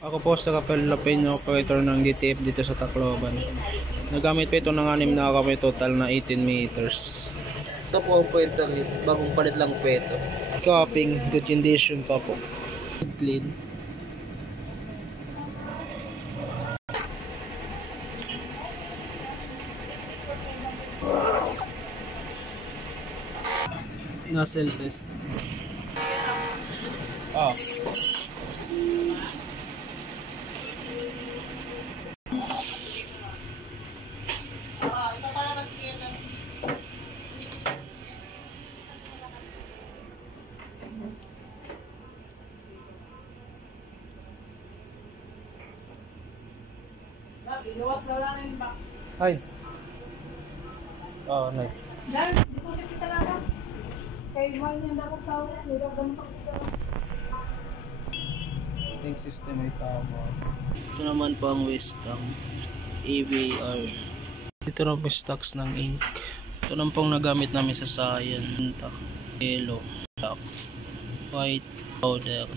Ako po sa Kapel-Lapeno operator ng DTF dito sa Tacloban. Nagamit po ito ng 6 na kami, total na 18 meters. Ito po po ito, bagong palit lang po ito. Cupping, good condition pa po. Clean. Nozzle test. Ah. Iluwas na lang yung box. Ay. Oh, nay. Dan, deposit kita lang. Kay mahal niya dapat tao. Hindi daw ganun kita lang. Tank system ay tama. Ito naman po ang Westang AVR. Ito na po stocks ng ink. Ito na pong nagamit namin sa Science. Yellow, black, white, powder.